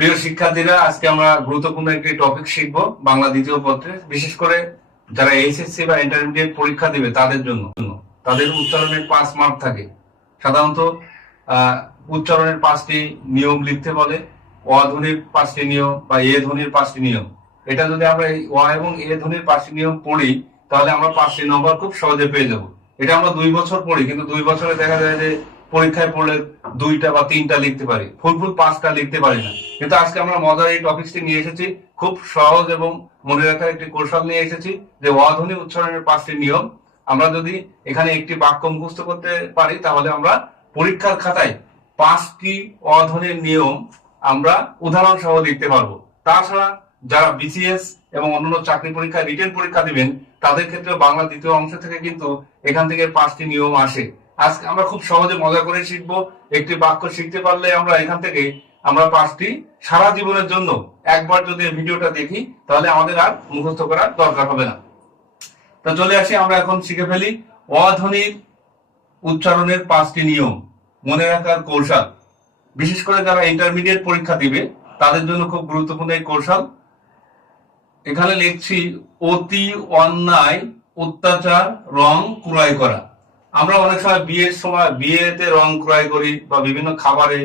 প্রিয় শিক্ষার্থীরা, আজকে আমরা গুরুত্বপূর্ণ একটি টপিক শিখব বাংলা দ্বিতীয় পত্রে, বিশেষ করে যারা এইচএসসি বা ইন্টারমিডিয়েট পরীক্ষা দিবে তাদের জন্য। তাদের উচ্চারণের পাঁচ মার্ক থাকে। সাধারণত উচ্চারণের পাঁচটি নিয়ম লিখতে বলে, অ ধ্বনির পাঁচটি নিয়ম বা এ ধ্বনির পাঁচটি নিয়ম। এটা যদি আমরা অ এবং এ ধ্বনির পাঁচটি নিয়ম পড়ি, তাহলে আমরা পাঁচটি নম্বর খুব সহজে পেয়ে যাব। এটা আমরা দুই বছর পড়ি, কিন্তু দুই বছরে দেখা যায় যে পরীক্ষায় পড়লে দুইটা বা তিনটা লিখতে পারি, ফুল ফুল পাঁচটা লিখতে পারি না। কিন্তু আজকে আমরা মজার এই টপিকটি নিয়ে এসেছি, খুব সহজ এবং মনে রাখার একটি কৌশল নিয়ে এসেছি যে অধ্বনি উচ্চারণের পাঁচটি নিয়ম। আমরা যদি এখানে একটি বাক্য মুখস্থ করতে পারি, তাহলে আমরা পরীক্ষার খাতায় পাঁচটি অধ্বনির নিয়ম আমরা উদাহরণ সহ লিখতে পারব। তাছাড়া যারা বিসিএস এবং অন্যান্য চাকরি পরীক্ষা রিটেন পরীক্ষা দিবেন, তাদের ক্ষেত্রে বাংলা দ্বিতীয় অংশ থেকে কিন্তু এখান থেকে পাঁচটি নিয়ম আসে। আজকে আমরা খুব সহজে মজা করে শিখব। একটি বাক্য শিখতে পারলে আমরা এখান থেকে আমরা পাঁচটি সারা জীবনের জন্য একবার যদি ভিডিওটা দেখি, তাহলে আমাদের আর মুখস্থ করার দরকার হবে না। তো চলে আসি, আমরা এখন শিখে ফেলি অধ্বনির উচ্চারণের পাঁচটি নিয়ম। মনে রাখার কৌশল। বিশেষ করে যারা ইন্টারমিডিয়েট পরীক্ষা দিবে, তাদের জন্য খুব গুরুত্বপূর্ণ এই কৌশল। এখানে লিখছি, অতি অন্যায়, অত্যাচার, রং ক্রয় করা। আমরা অনেক সময় বিয়ের সময় বিয়েতে রং ক্রয় করি বা বিভিন্ন খাবারে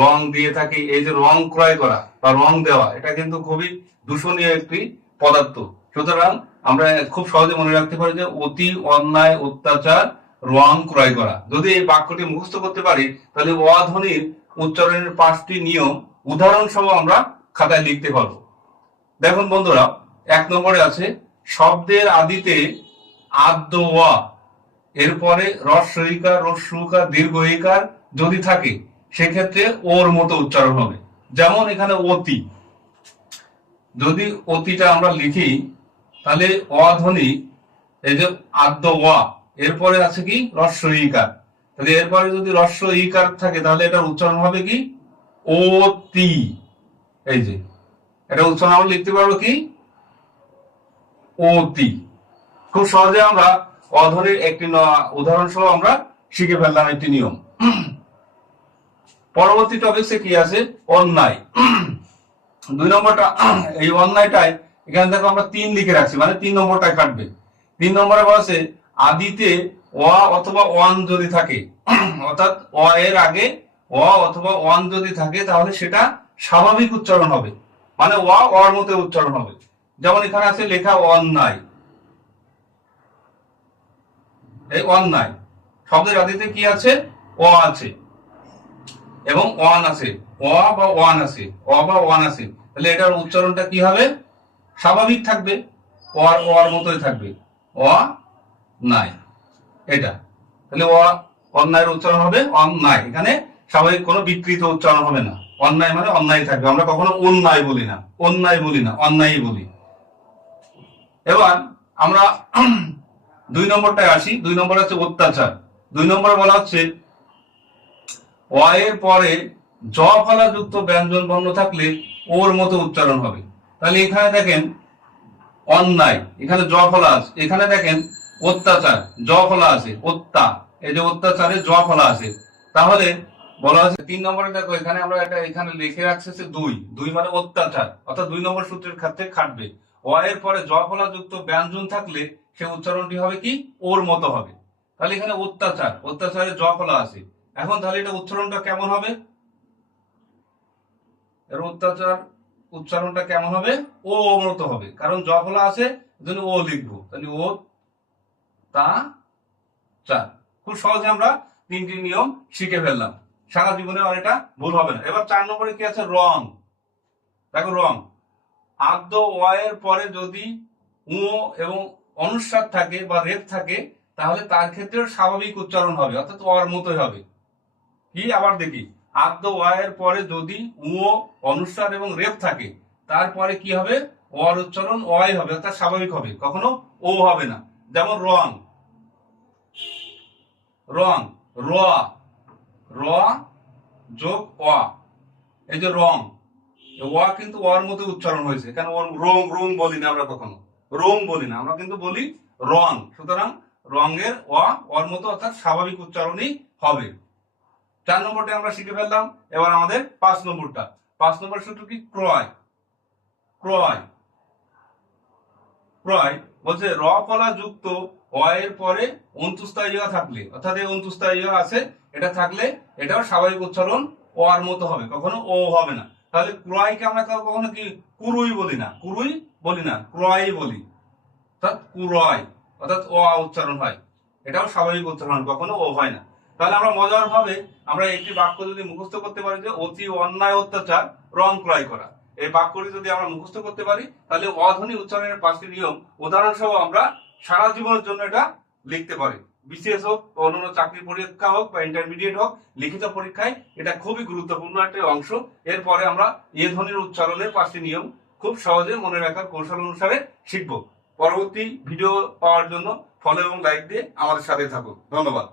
রং দিয়ে থাকি। এই যে রং ক্রয় করা বা রং দেওয়া, এটা কিন্তু খুবই দূষণীয় একটি পদার্থ। সুতরাং আমরা খুব সহজে মনে রাখতে পারি যে অতি অন্যায় অত্যাচার রং ক্রয় করা। যদি এই বাক্যটি মুখস্থ করতে পারি, তাহলে অধ্বনির উচ্চারণের পাঁচটি নিয়ম উদাহরণ সহ আমরা খাতায় লিখতে পারব। দেখুন বন্ধুরা, এক নম্বরে আছে, শব্দের আদিতে আদ্য ওয়া। এরপরে রস্বইকার রস্যুকার দীর্ঘইকার যদি থাকে, সেক্ষেত্রে ওর মতো উচ্চারণ হবে। যেমন এখানে অতি। যদি অতিটা আমরা লিখি, তাহলে অধ্বনি এই যে আদ্য ওয়া, এরপরে আছে কি? রস্বইকার তাহলে এরপরে যদি রস্ব ইকার থাকে, তাহলে এটার উচ্চারণ হবে কি? অতি। এই যে, এটা উচ্চারণ আমরা লিখতে পারব কি? অতি। খুব সহজে আমরা অধরের একটি উদাহরণ সহ আমরা শিখে ফেললাম একটি নিয়ম। পরবর্তী টপিকসে কি আছে? অন্যায়। দুই নম্বরটা, এই অন্যায়টায় এখানে দেখো আমরা তিন লিখে রাখছি মানে তিন নম্বরটায় কাটবে তিন নম্বরে বলছে আদিতে অ অথবা ওয়ান যদি থাকে, অর্থাৎ অ এর আগে অ অথবা ওয়ান যদি থাকে, তাহলে সেটা স্বাভাবিক উচ্চারণ হবে। মানে অ অর মতো উচ্চারণ হবে। যেমন এখানে আছে লেখা অন্যায়। এই অন্যায় শব্দের আদিতে কি আছে? অ আছে। এবং ওয়ান আছে। অ বা ওয়ান আছে। অ বা ওয়ান আছে। তাহলে এটার উচ্চারণটা কি হবে? স্বাভাবিক থাকবে। অর অর মতোই থাকবে। অ নাই। এটা। তাহলে অ অন্যায়ের উচ্চারণ হবে অন্যায় এখানে স্বাভাবিক কোনো বিকৃত উচ্চারণ হবে না। অন্যায় মানে অন্যায় থাকবে। আমরা কখনো অন্যায় বলি না। অন্যায় বলি না। অন্যায়ই বলি। এবার আমরা দুই নম্বরটায় আসি, দুই নম্বর হচ্ছে অত্যাচার। দুই নম্বরে বলা হচ্ছে এর পরে জ ফলা যুক্ত ব্যঞ্জন বর্ণ থাকলে ওর মতো উচ্চারণ হবে। তাহলে এখানে দেখেন, অন্যায়, এখানে জ ফলা আছে, এখানে দেখেন অত্যাচার জ ফলা আছে, অত্যা, এই যে অত্যাচারে জ ফলা আছে। তাহলে বলা হচ্ছে, তিন নম্বরে দেখো, এখানে আমরা এটা এখানে লিখে রাখছে যে দুই। দুই মানে অত্যাচার, অর্থাৎ দুই নম্বর সূত্রের ক্ষেত্রে খাটবে। অ এর পরে জ ফলা যুক্ত ব্যঞ্জন থাকলে সে উচ্চারণটি হবে কি? ওর মতো হবে। তাহলে এখানে অত্যাচার অত্যাচারে জ ফলা আছে। এখন তাহলে এটা উচ্চারণটা কেমন হবে? এর অত্যাচার উচ্চারণটা কেমন হবে? ও মতো হবে। কারণ জ ফলা আছে, এজন্য ও লিখব। তাহলে ও তা চার। খুব সহজে আমরা তিনটি নিয়ম শিখে ফেললাম। সারা জীবনে আর এটা ভুল হবে না। এবার চার নম্বরে কি আছে? রং। দেখো রং। আদ্য ওয়ের পরে যদি উ এবং অনুস্বার থাকে বা রেপ থাকে, তাহলে তার ক্ষেত্রে স্বাভাবিক উচ্চারণ হবে, অর্থাৎ ওর মতোই হবে। কি আবার দেখি? আদ্য ওয়ের পরে যদি উ অনুস্বার এবং রেপ থাকে, তারপরে কি হবে? অর উচ্চারণ অয় হবে, অর্থাৎ স্বাভাবিক হবে, কখনো ও হবে না। যেমন রং। রং, র র যোগ অ। এই যে রং অ কিন্তু অর মতো উচ্চারণ হয়েছে, কেন রোম রোম বলি না আমরা কখনো। রোম বলি না। আমরা কিন্তু বলি রং সুতরাং রঙের অর মতো অর্থাৎ স্বাভাবিক উচ্চারণই হবে। চার নম্বরটা আমরা শিখে ফেললাম। এবার আমাদের পাঁচ নম্বরটা। পাঁচ নম্বর সূত্র কি? ক্রয়। ক্রয়। ক্রয় বলছে র কলা যুক্ত অ এর পরে অন্তুস্থায়ী থাকলে। অর্থাৎ এই অন্তুস্থায়ী আছে, এটা থাকলে এটাও স্বাভাবিক উচ্চারণ আর মতো হবে। কখনো ও হবে না। তাহলে ক্রয়কে আমরা কখনো কি? কুরুই বলি না। কুরুই বলি না ক্রয় বলি। অর্থাৎ কুরয় অর্থাৎ আ উচ্চারণ হয়। এটাও স্বাভাবিক উচ্চারণ কখনো ও হয় না। তাহলে আমরা মজার ভাবে আমরা একটি বাক্য যদি মুখস্থ করতে পারি যে অতি অন্যায় অত্যাচার, রং ক্রয় করা। এই বাক্যটি যদি আমরা মুখস্থ করতে পারি, তাহলে অধ্বনি উচ্চারণের পাঁচটি নিয়ম উদাহরণ সহ আমরা সারা জীবনের জন্য এটা লিখতে পারি। বিসিএস হোক অন্যান্য চাকরি পরীক্ষা হোক বা ইন্টারমিডিয়েট হোক, লিখিত পরীক্ষায় এটা খুবই গুরুত্বপূর্ণ একটা অংশ। এরপরে আমরা এ ধ্বনির উচ্চারণের পাঁচটি নিয়ম খুব সহজে মনে রাখার কৌশল অনুসারে শিখব। পরবর্তী ভিডিও পাওয়ার জন্য ফলো এবং লাইক দিয়ে আমাদের সাথে থাকুন। ধন্যবাদ।